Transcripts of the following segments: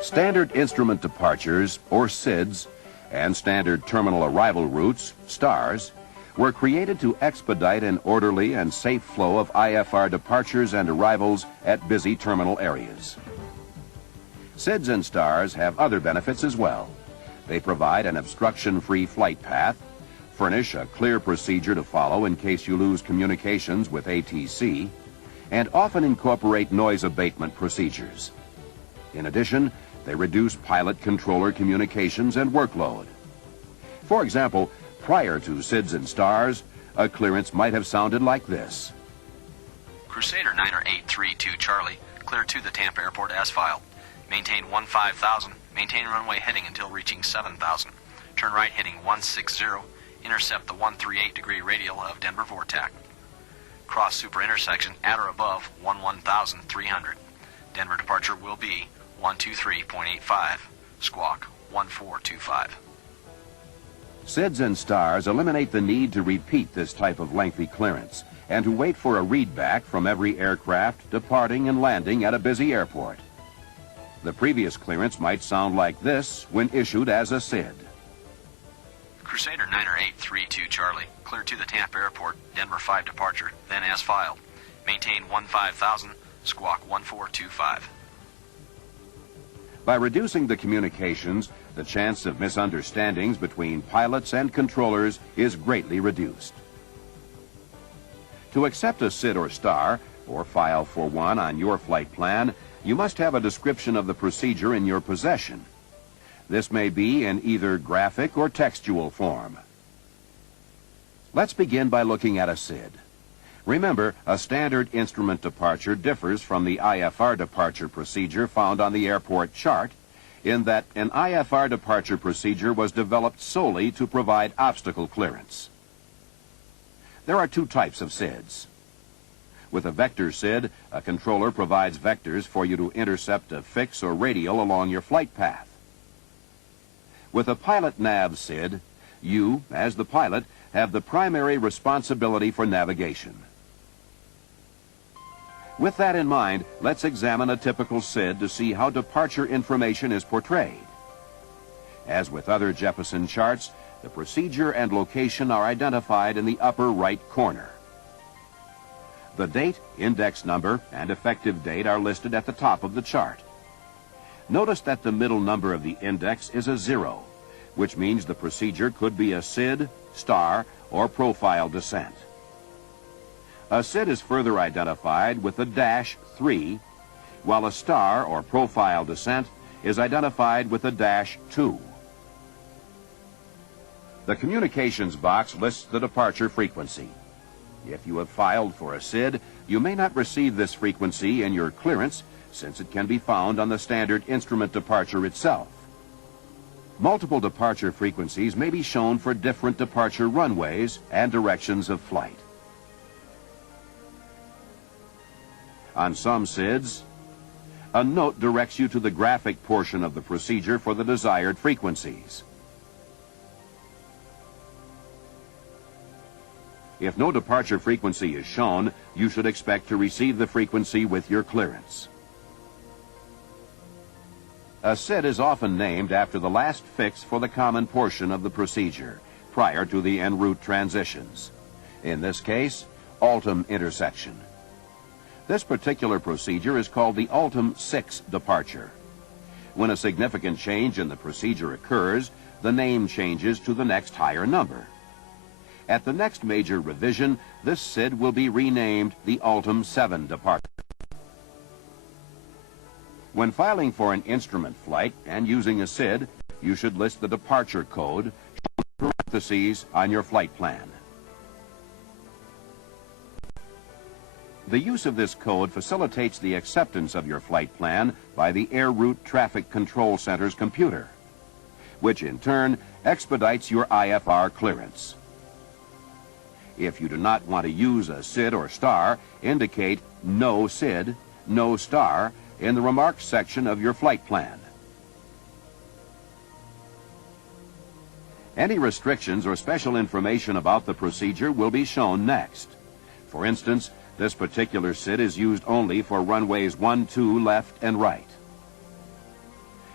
Standard instrument departures, or SIDs, and standard terminal arrival routes, STARs, were created to expedite an orderly and safe flow of IFR departures and arrivals at busy terminal areas. SIDs and STARs have other benefits as well. They provide an obstruction-free flight path, furnish a clear procedure to follow in case you lose communications with ATC, and often incorporate noise abatement procedures. In addition, they reduce pilot-controller communications and workload. For example, prior to SIDs and STARs, a clearance might have sounded like this. Crusader 9832 Charlie, clear to the Tampa Airport as filed. Maintain 15,000, maintain runway heading until reaching 7,000. Turn right heading 160, intercept the 138-degree radial of Denver Vortac. Cross super intersection at or above 11,300. Denver departure will be 123.85, squawk 1425. SIDs and STARs eliminate the need to repeat this type of lengthy clearance and to wait for a readback from every aircraft departing and landing at a busy airport. The previous clearance might sound like this when issued as a SID. Crusader 9832 Charlie, clear to the Tampa Airport, Denver 5 departure, then as filed. Maintain 15,000, squawk 1425. By reducing the communications, the chance of misunderstandings between pilots and controllers is greatly reduced. To accept a SID or STAR, or file for one on your flight plan, you must have a description of the procedure in your possession. This may be in either graphic or textual form. Let's begin by looking at a SID. Remember, a standard instrument departure differs from the IFR departure procedure found on the airport chart in that an IFR departure procedure was developed solely to provide obstacle clearance. There are two types of SIDs. With a vector SID, a controller provides vectors for you to intercept a fix or radial along your flight path. With a pilot nav SID, you, as the pilot, have the primary responsibility for navigation. With that in mind, let's examine a typical SID to see how departure information is portrayed. As with other Jeppesen charts, the procedure and location are identified in the upper right corner. The date, index number, and effective date are listed at the top of the chart. Notice that the middle number of the index is a 0, which means the procedure could be a SID, STAR, or profile descent. A SID is further identified with a -3, while a STAR, or profile descent, is identified with a -2. The communications box lists the departure frequency. If you have filed for a SID, you may not receive this frequency in your clearance, since it can be found on the standard instrument departure itself. Multiple departure frequencies may be shown for different departure runways and directions of flight. On some SIDs, a note directs you to the graphic portion of the procedure for the desired frequencies. If no departure frequency is shown, you should expect to receive the frequency with your clearance. A SID is often named after the last fix for the common portion of the procedure, prior to the en route transitions. In this case, ultim intersection. This particular procedure is called the ultim 6 departure. When a significant change in the procedure occurs, the name changes to the next higher number. At the next major revision, this SID will be renamed the ultim 7 departure. When filing for an instrument flight and using a SID, you should list the departure code, shown in parentheses, on your flight plan. The use of this code facilitates the acceptance of your flight plan by the Air Route Traffic Control Center's computer, which in turn expedites your IFR clearance. If you do not want to use a SID or STAR, indicate no SID, no STAR in the remarks section of your flight plan. Any restrictions or special information about the procedure will be shown next. For instance, This particular SID is used only for runways 1, 2, left, and right.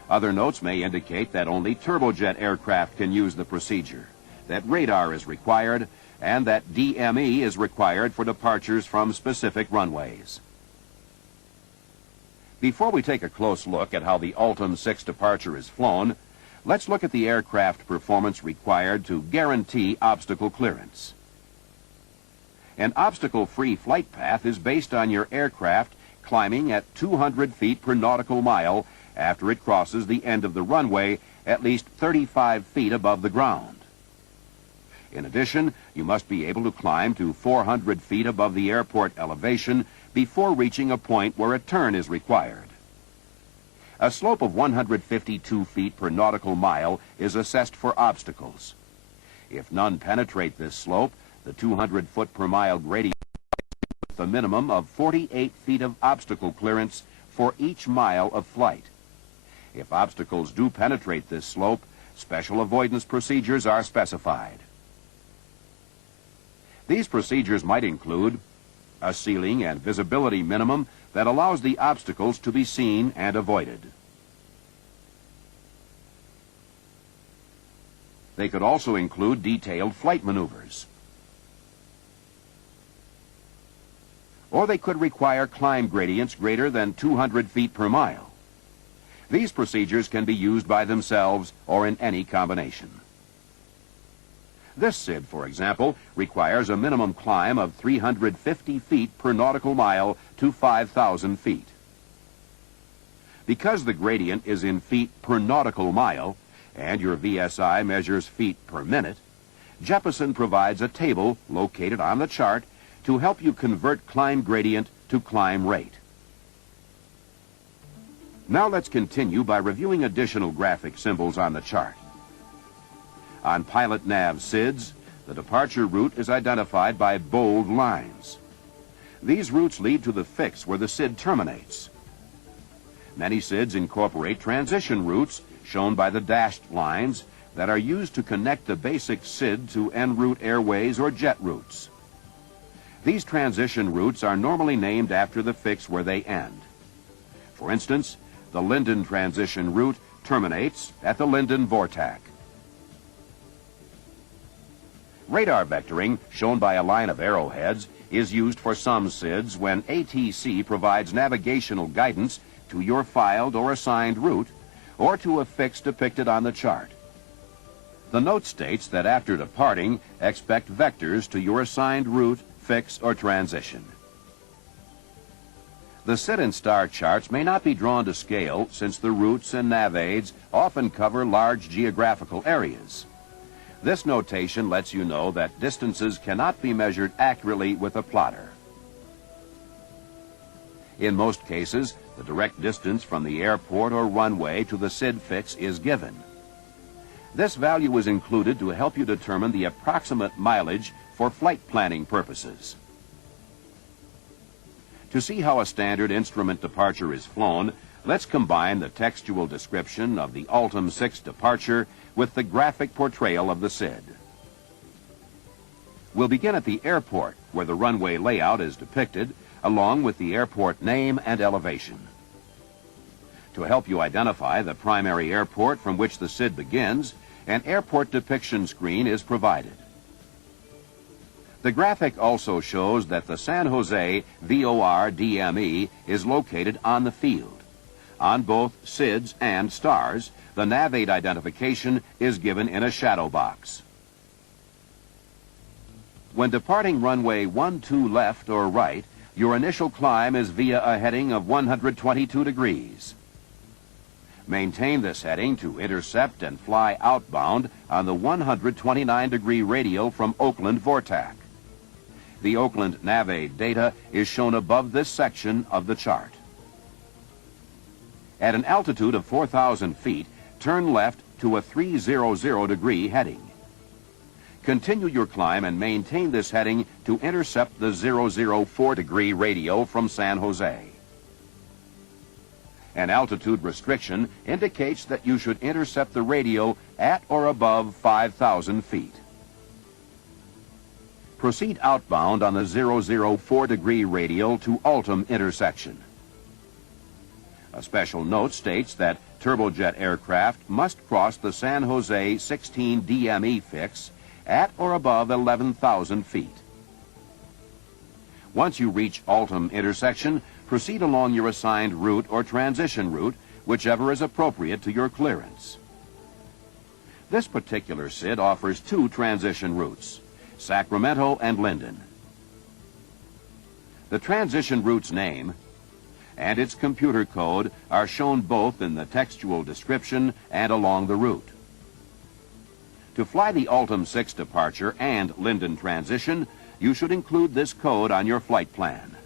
Other notes may indicate that only turbojet aircraft can use the procedure, that radar is required, and that DME is required for departures from specific runways. Before we take a close look at how the Ultim 6 departure is flown, let's look at the aircraft performance required to guarantee obstacle clearance. An obstacle-free flight path is based on your aircraft climbing at 200 feet per nautical mile after it crosses the end of the runway at least 35 feet above the ground. In addition, you must be able to climb to 400 feet above the airport elevation before reaching a point where a turn is required. A slope of 152 feet per nautical mile is assessed for obstacles. If none penetrate this slope, the 200 foot per mile gradient with a minimum of 48 feet of obstacle clearance for each mile of flight. If obstacles do penetrate this slope, special avoidance procedures are specified. These procedures might include a ceiling and visibility minimum that allows the obstacles to be seen and avoided. They could also include detailed flight maneuvers. Or they could require climb gradients greater than 200 feet per mile. These procedures can be used by themselves or in any combination. This SID, for example, requires a minimum climb of 350 feet per nautical mile to 5,000 feet. Because the gradient is in feet per nautical mile, and your VSI measures feet per minute, Jeppesen provides a table located on the chart to help you convert climb gradient to climb rate. Now let's continue by reviewing additional graphic symbols on the chart. On pilot nav SIDs, the departure route is identified by bold lines. These routes lead to the fix where the SID terminates. Many SIDs incorporate transition routes, shown by the dashed lines, that are used to connect the basic SID to en route airways or jet routes. These transition routes are normally named after the fix where they end. For instance, the Linden transition route terminates at the Linden Vortac. Radar vectoring, shown by a line of arrowheads, is used for some SIDs when ATC provides navigational guidance to your filed or assigned route, or to a fix depicted on the chart. The note states that after departing, expect vectors to your assigned route, fix, or transition. The SID and star charts may not be drawn to scale since the routes and nav aids often cover large geographical areas. This notation lets you know that distances cannot be measured accurately with a plotter. In most cases, the direct distance from the airport or runway to the SID fix is given. This value is included to help you determine the approximate mileage for flight planning purposes. To see how a standard instrument departure is flown, let's combine the textual description of the Ultim 6 departure with the graphic portrayal of the SID. We'll begin at the airport, where the runway layout is depicted, along with the airport name and elevation. To help you identify the primary airport from which the SID begins, an airport depiction screen is provided. The graphic also shows that the San Jose VOR DME is located on the field. On both SIDs and stars, the nav aid identification is given in a shadow box. When departing runway 12 left or right, your initial climb is via a heading of 122 degrees. Maintain this heading to intercept and fly outbound on the 129-degree radial from Oakland Vortac. The Oakland nav aid data is shown above this section of the chart. At an altitude of 4,000 feet, turn left to a 300-degree heading. Continue your climb and maintain this heading to intercept the 004-degree radial from San Jose. An altitude restriction indicates that you should intercept the radial at or above 5,000 feet. Proceed outbound on the 004-degree radial to Altum intersection. A special note states that turbojet aircraft must cross the San Jose 16 DME fix at or above 11,000 feet. Once you reach Altum intersection, proceed along your assigned route or transition route, whichever is appropriate to your clearance. This particular SID offers two transition routes, Sacramento and Linden. The transition route's name and its computer code are shown both in the textual description and along the route. To fly the Altum 6 departure and Linden transition, you should include this code on your flight plan.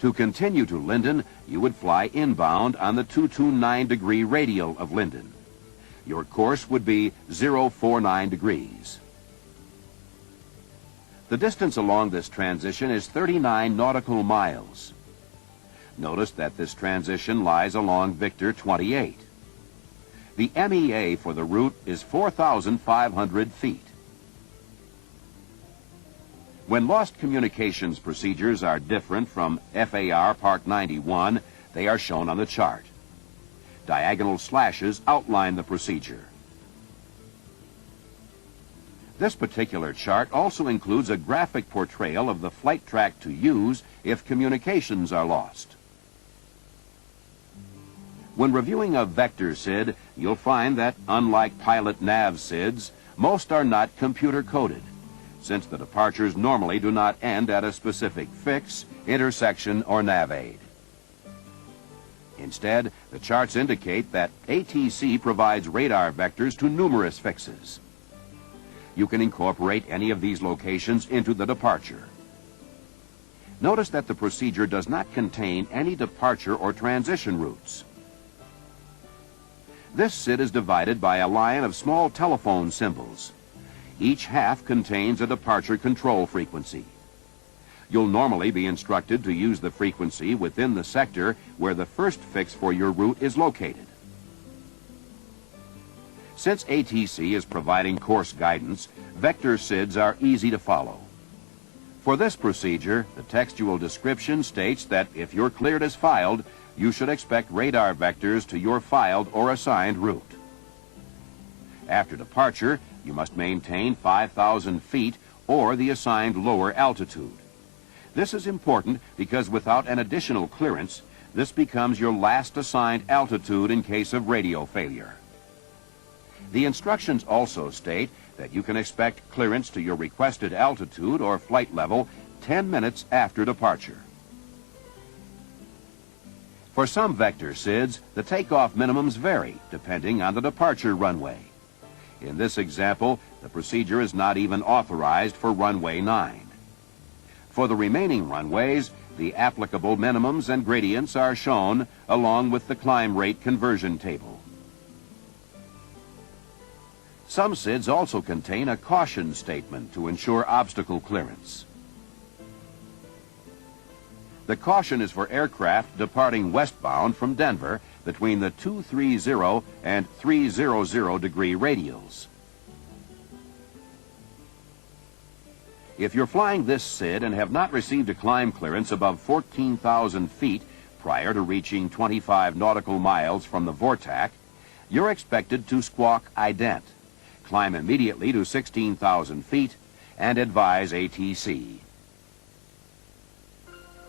To continue to Linden, you would fly inbound on the 229-degree radial of Linden. Your course would be 049 degrees. The distance along this transition is 39 nautical miles. Notice that this transition lies along Victor 28. The MEA for the route is 4,500 feet. When lost communications procedures are different from FAR Part 91, they are shown on the chart. Diagonal slashes outline the procedure. This particular chart also includes a graphic portrayal of the flight track to use if communications are lost. When reviewing a vector SID, you'll find that, unlike pilot nav SIDs, most are not computer-coded, since the departures normally do not end at a specific fix, intersection, or nav aid. Instead, the charts indicate that ATC provides radar vectors to numerous fixes. You can incorporate any of these locations into the departure. Notice that the procedure does not contain any departure or transition routes. This SID is divided by a line of small telephone symbols. Each half contains a departure control frequency. You'll normally be instructed to use the frequency within the sector where the first fix for your route is located. Since ATC is providing course guidance, vector SIDs are easy to follow. For this procedure, the textual description states that if you're cleared as filed, you should expect radar vectors to your filed or assigned route. After departure, you must maintain 5,000 feet or the assigned lower altitude. This is important because without an additional clearance, this becomes your last assigned altitude in case of radio failure. The instructions also state that you can expect clearance to your requested altitude or flight level 10 minutes after departure. For some vector SIDs, the takeoff minimums vary depending on the departure runway. In this example, the procedure is not even authorized for runway 9. For the remaining runways, the applicable minimums and gradients are shown along with the climb rate conversion table. Some SIDs also contain a caution statement to ensure obstacle clearance. The caution is for aircraft departing westbound from Denver between the 230 and 300 degree radials. If you're flying this SID and have not received a climb clearance above 14,000 feet prior to reaching 25 nautical miles from the VORTAC, you're expected to squawk ident, climb immediately to 16,000 feet, and advise ATC.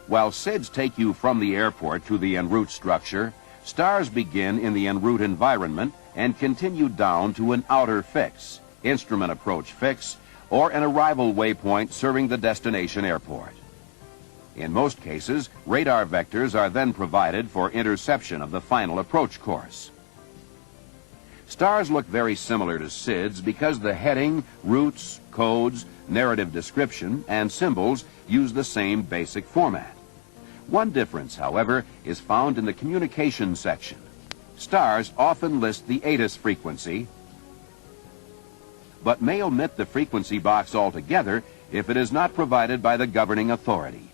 While SIDs take you from the airport to the en route structure, stars begin in the en route environment and continue down to an outer fix, instrument approach fix, or an arrival waypoint serving the destination airport. In most cases, radar vectors are then provided for interception of the final approach course. Stars look very similar to SIDs because the heading, routes, codes, narrative description, and symbols use the same basic format. One difference, however, is found in the communication section. Stars often list the ATIS frequency, but may omit the frequency box altogether if it is not provided by the governing authority.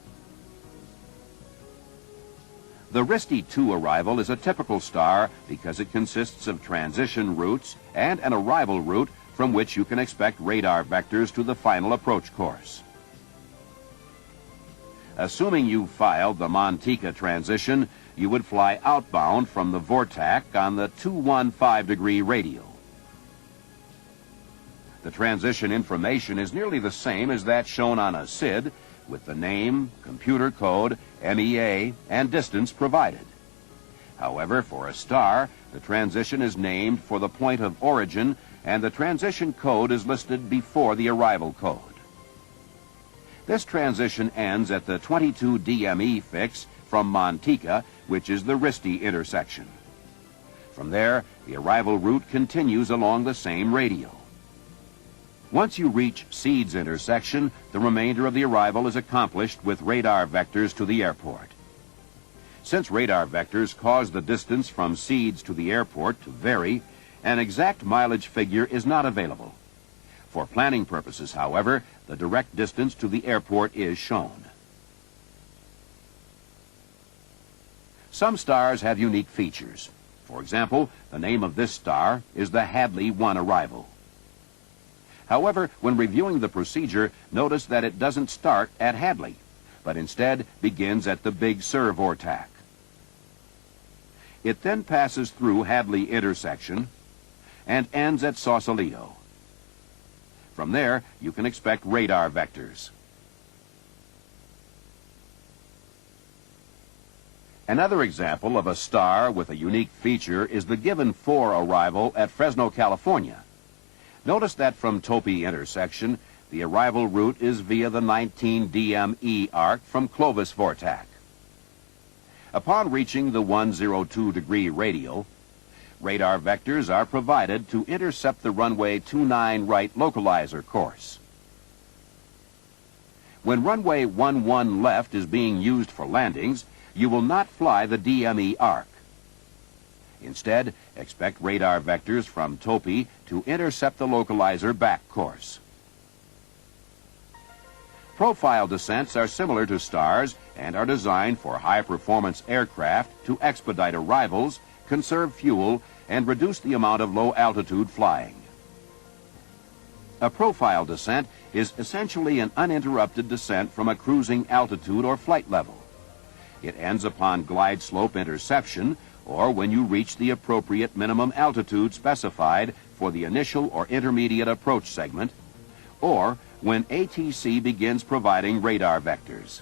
The RISTI 2 arrival is a typical star because it consists of transition routes and an arrival route from which you can expect radar vectors to the final approach course. Assuming you filed the Manteca transition, you would fly outbound from the Vortac on the 215-degree radial. The transition information is nearly the same as that shown on a SID, with the name, computer code, MEA, and distance provided. However, for a star, the transition is named for the point of origin, and the transition code is listed before the arrival code. This transition ends at the 22 DME fix from Manteca, which is the Risti intersection. From there, the arrival route continues along the same radial. Once you reach Seeds intersection, the remainder of the arrival is accomplished with radar vectors to the airport. Since radar vectors cause the distance from Seeds to the airport to vary, an exact mileage figure is not available. For planning purposes, however, the direct distance to the airport is shown. Some stars have unique features. For example, the name of this star is the Hadley 1 arrival. However, when reviewing the procedure, notice that it doesn't start at Hadley, but instead begins at the Big Sur Vortac. It then passes through Hadley intersection and ends at Sausalito. From there, you can expect radar vectors. Another example of a star with a unique feature is the Given 4 arrival at Fresno, California. Notice that from Topi intersection, the arrival route is via the 19 DME arc from Clovis Vortac. Upon reaching the 102-degree radial, radar vectors are provided to intercept the runway 29 right localizer course. When runway 11 left is being used for landings, you will not fly the DME arc. Instead, expect radar vectors from Topi to intercept the localizer back course. Profile descents are similar to stars and are designed for high-performance aircraft to expedite arrivals, conserve fuel, and reduce the amount of low-altitude flying. A profile descent is essentially an uninterrupted descent from a cruising altitude or flight level. It ends upon glide slope interception, or when you reach the appropriate minimum altitude specified for the initial or intermediate approach segment, or when ATC begins providing radar vectors.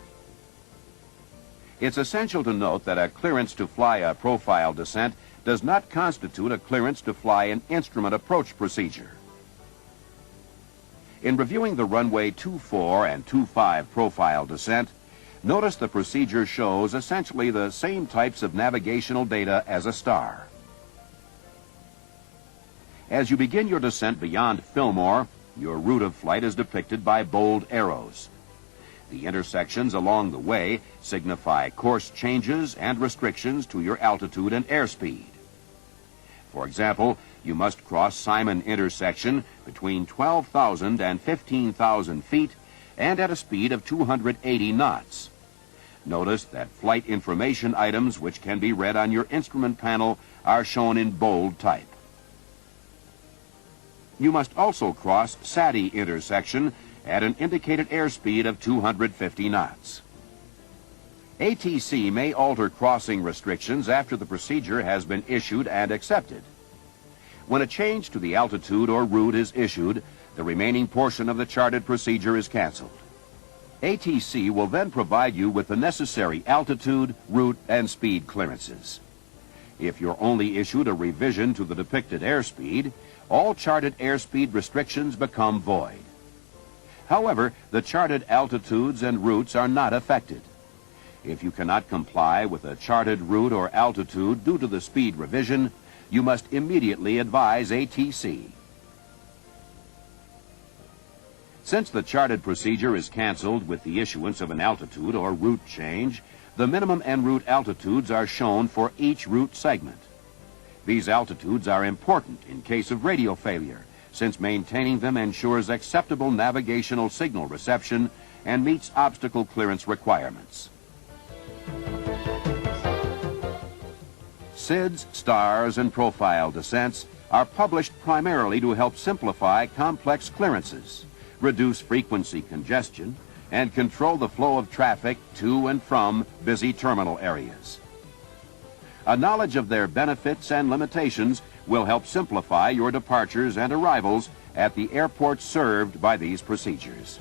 It's essential to note that a clearance to fly a profile descent does not constitute a clearance to fly an instrument approach procedure. In reviewing the runway 24 and 25 profile descent, notice the procedure shows essentially the same types of navigational data as a star. As you begin your descent beyond Fillmore, your route of flight is depicted by bold arrows. The intersections along the way signify course changes and restrictions to your altitude and airspeed. For example, you must cross Simon intersection between 12,000 and 15,000 feet and at a speed of 280 knots. Notice that flight information items which can be read on your instrument panel are shown in bold type. You must also cross Sadi intersection at an indicated airspeed of 250 knots. ATC may alter crossing restrictions after the procedure has been issued and accepted. When a change to the altitude or route is issued, the remaining portion of the charted procedure is canceled. ATC will then provide you with the necessary altitude, route, and speed clearances. If you're only issued a revision to the depicted airspeed, all charted airspeed restrictions become void. However, the charted altitudes and routes are not affected. If you cannot comply with a charted route or altitude due to the speed revision, you must immediately advise ATC. Since the charted procedure is canceled with the issuance of an altitude or route change, the minimum en route altitudes are shown for each route segment. These altitudes are important in case of radio failure, since maintaining them ensures acceptable navigational signal reception and meets obstacle clearance requirements. SIDS, stars, and profile descents are published primarily to help simplify complex clearances, reduce frequency congestion, and control the flow of traffic to and from busy terminal areas. A knowledge of their benefits and limitations will help simplify your departures and arrivals at the airports served by these procedures.